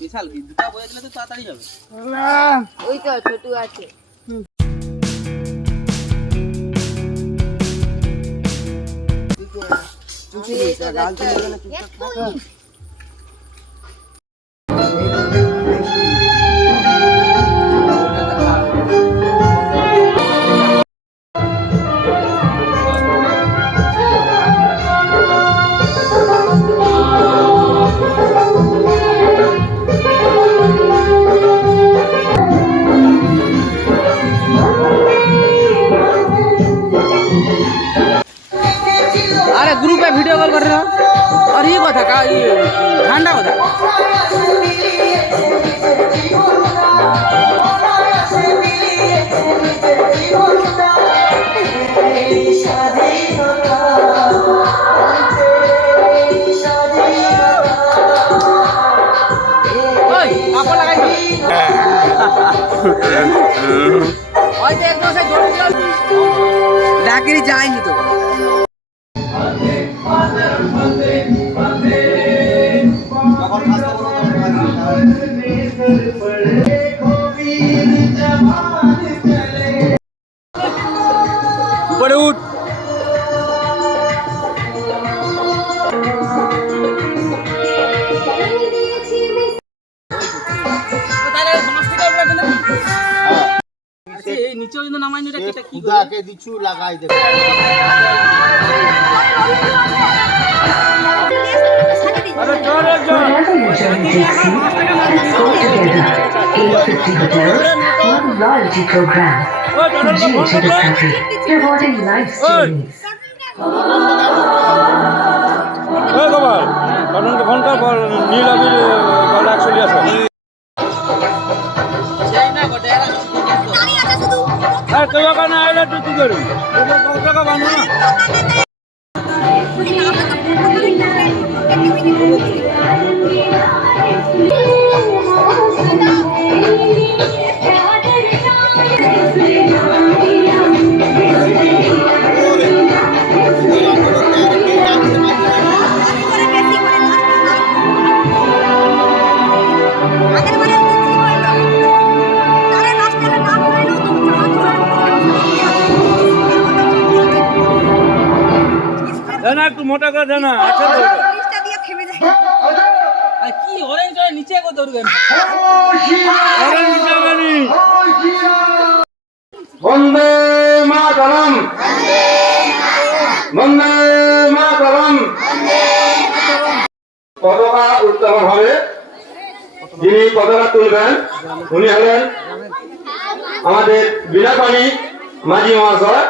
বিশাল দুটা বয়ে গেলে তো তাড়াতাড়ি হবে না ওই তো ছোট আছে চুপি দিছে গাল তুলে না চুপচাপ থাক अरे ग्रुप पे वीडियो कॉल कर रहे हो और ये कथा का ये ठंडा कथा कापड़ लगाई डाकिरी जाएंगे तो बड़े उठ नीचे नामाई के दिछु लगाई दे loyalty program from GA to the country, rewarding life stories. देना একটু মোটা করে দেনা আচ্ছা তো লিস্টটা দিয়ে থেমে যায় আর কি অরেঞ্জ হয় নিচে কো দৌড়বেন অরেঞ্জ জামানি বন্দে মাতরম বন্দে মাতরম পতাকা উত্তোলন হবে যিনি পতাকা তুলবেন উনি হলেন আমাদের বিনাপানি মাঝি মহাশয়।